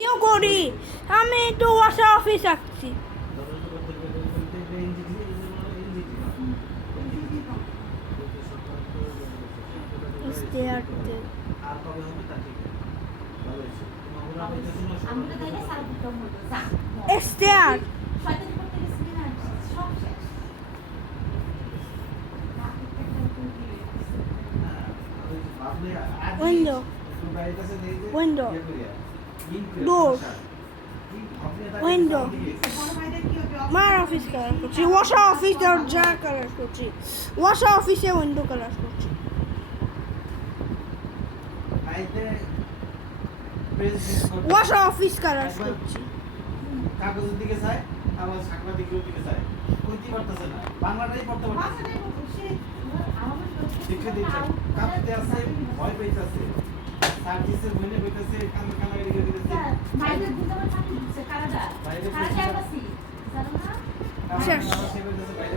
আমিও করি। আমি তো ওয়াশা অফিস আঁকছি। স্টেয়ার উইন্ডো উইন্ডো ডোর উইন্ডো মার অফিস কালার করছি, ওয়াশা অফিস দরজা কালার করছি, ওয়াশা অফিসে উইন্ডো কালার করছি। ওয়াশা অফিস কালার করছি। কাগজের দিকে চাই, আবার ছাকলা দিকেও দিকে চাই, কইতে পারতেছে না, বাংলাটাই পড়তে পারতেছে না। শিক্ষা দিচ্ছে, কাঁপতে আছে, ভয় পাইতেছে, সার্ভিসের মনে পাইতেছে, কানা এদিকে দিতেছে। বাইরে দিতে পারছে কানাডা, কানাডা এমবাসি জানো না? বাইরে